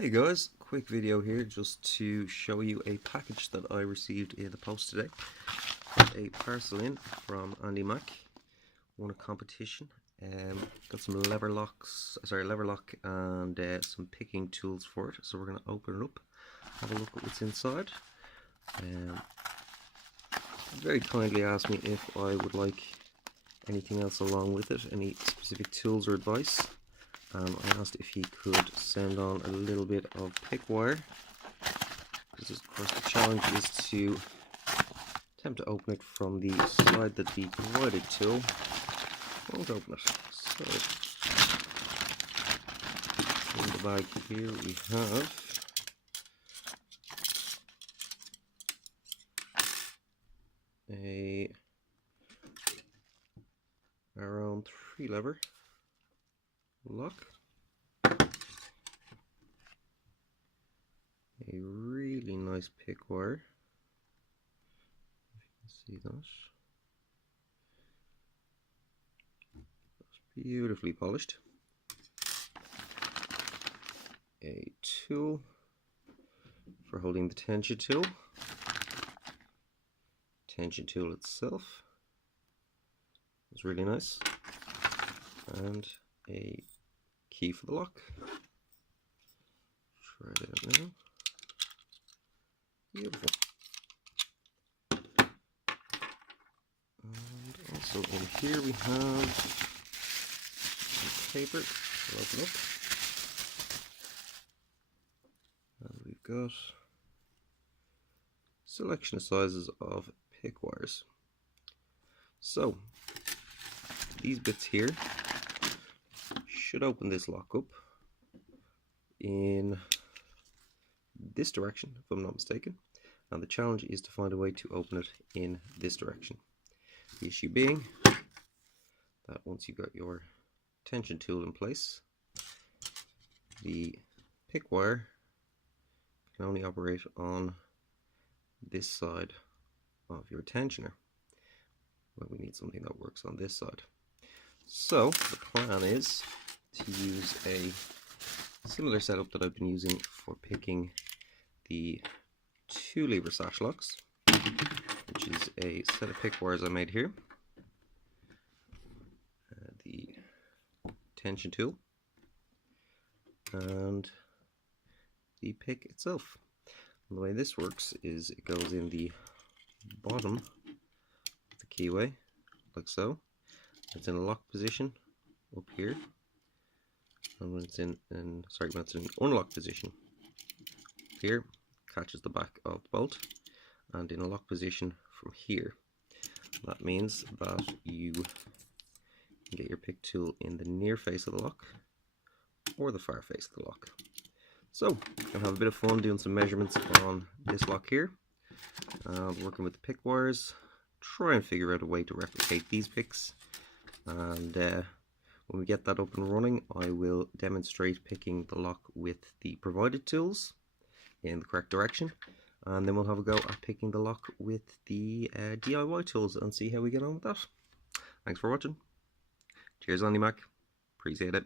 Hey guys, quick video here just to show you a package that I received in the post today. Got a parcel in from Andymac, won a competition. Got some lever lock and some picking tools for it. So we're going to open it up, have a look at what's inside. Very kindly asked me if I would like anything else along with it, any specific tools or advice. I asked if he could send on a little bit of pick wire, because of course the challenge is to attempt to open it from the side that the provided tool won't open it. So in the bag here we have a around 3 lever lock, a really nice pick wire, if you can see that, it's beautifully polished, a tool for holding the tension tool itself is really nice, and a key for the lock. Try it out now. Beautiful. And also in here we have some paper. We'll open up. And we've got selection of sizes of pick wires. So these bits here should open this lock up in this direction, if I'm not mistaken, and the challenge is to find a way to open it in this direction. The issue being that once you've got your tension tool in place, the pick wire can only operate on this side of your tensioner. Well, we need something that works on this side. So the plan is to use a similar setup that I've been using for picking the 2 lever sash locks, which is a set of pick wires I made here, the tension tool, and the pick itself. And the way this works is it goes in the bottom of the keyway, like so. It's in a lock position up here, and when it's in an unlock position up here, catches the back of the bolt, and in a lock position from here. That means that you can get your pick tool in the near face of the lock or the far face of the lock. So I'm gonna have a bit of fun doing some measurements on this lock here, working with the pick wires, try and figure out a way to replicate these picks. And when we get that up and running, I will demonstrate picking the lock with the provided tools in the correct direction, and then we'll have a go at picking the lock with the DIY tools and see how we get on with that. Thanks for watching. Cheers, Andymac. Appreciate it.